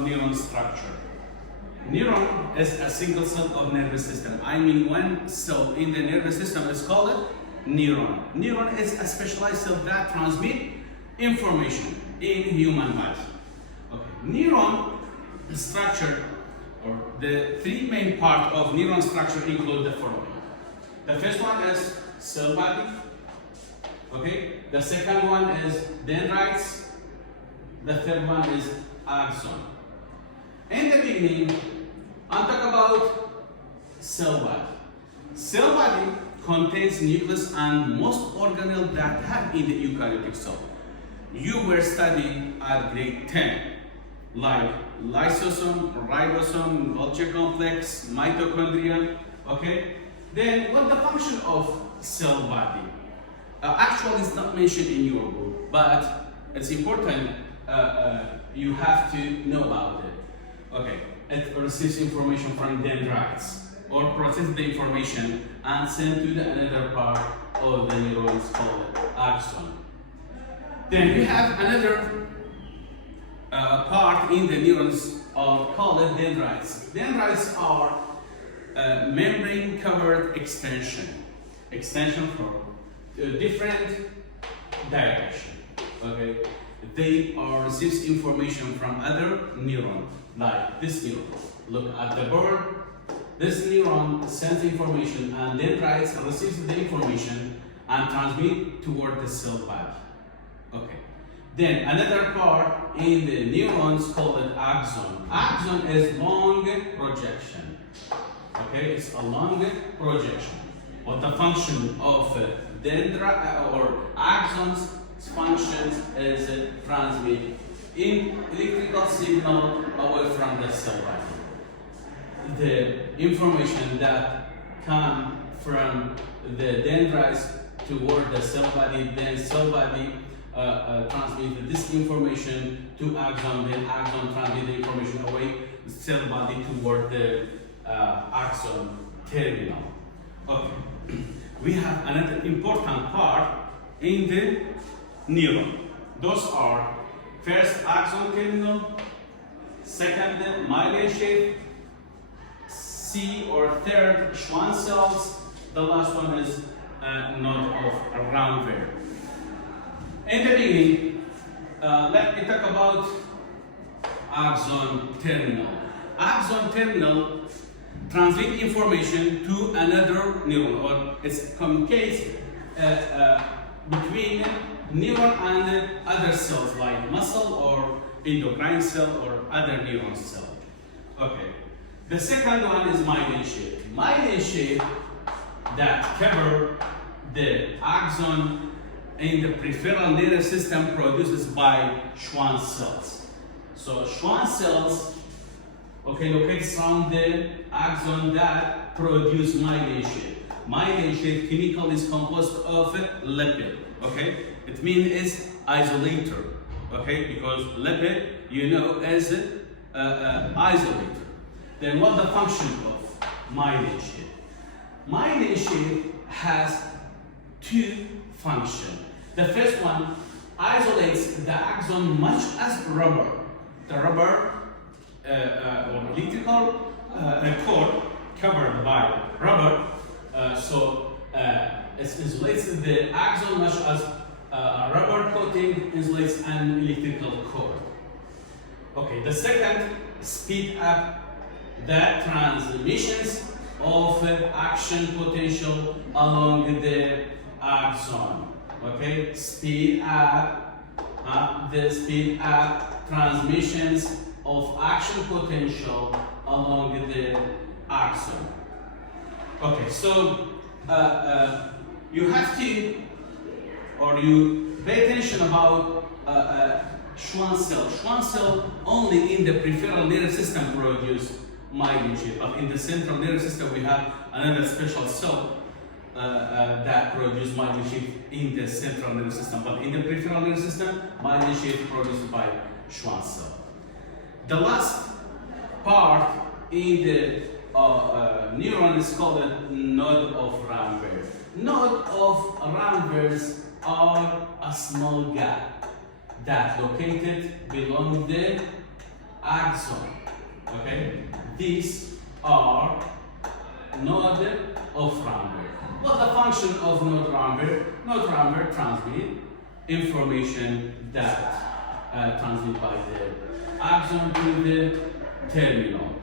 Neuron structure. Neuron is a single cell of nervous system. I mean, one cell in the nervous system is called neuron. Neuron is a specialized cell that transmits information in human body. Okay. Neuron structure, or the three main parts of neuron structure include the following. The first one is cell body. Okay. The second one is dendrites. The third one is axon. In the beginning, I'll talk about cell body. Cell body contains nucleus and most organelles that have in the eukaryotic cell. You were studying at grade 10, like lysosome, ribosome, Golgi complex, mitochondria. Okay. Then, what the function of cell body? Actually, it's not mentioned in your book, but it's important. You have to know about it. Okay, it receives information from dendrites or processes the information and send to the another part of the neurons called axon. Then we have another part in the neurons called dendrites. Dendrites are membrane covered extension from different direction. Okay. They receives information from other neuron, like this neuron. Look at the bird. This neuron sends information, and dendrites receives the information and transmit toward the cell body. Okay. Then another part in the neurons called axon. Axon is long projection. Okay, it's a long projection. What the function of dendrite or axons functions is transmit in electrical signal away from the cell body. The information that come from the dendrites toward the cell body, then cell body transmit this information to axon, then axon transmit the information away the cell body toward the axon terminal. Okay. We have another important part in the neuron. Those are first axon terminal, second myelin sheath, C or third Schwann cells, the last one is node of Ramberg. In the beginning, let me talk about axon terminal. Axon terminal transmit information to another neuron, or it communicates between neuron and other cells like muscle or endocrine cell or other neuron cell. Okay. The second one is myelin sheath. Myelin sheath that cover the axon in the peripheral nervous system produces by Schwann cells. So Schwann cells, okay, located around the axon that produce myelin sheath. Myelin sheath chemical is composed of lipid. Okay, it means it's isolator. Okay, because lipid, you know, is isolator. Then what the function of myelin sheath? Myelin sheath has two functions. The first one isolates the axon much as rubber. The rubber or electrical cord covered by rubber, so it isolates the axon much as a rubber coating isolates an electrical cord. Okay, the second, speed up the transmissions of action potential along the axon. Okay, speed up transmissions of action potential along the axon. Okay, so you have to, or you pay attention about Schwann cell. Schwann cell only in the peripheral nervous system produce myelin sheath, but in the central nervous system we have another special cell that produce myelin sheath in the central nervous system. But in the peripheral nervous system, myelin sheath produced by Schwann cell. The last part in the neuron is called a node of Ramberg. Node of Rambergs are a small gap that located below the axon. Okay, these are node of Ramberg. What the function of node Ramberg? Node Ramberg transmit information that transmit by the axon to the terminal.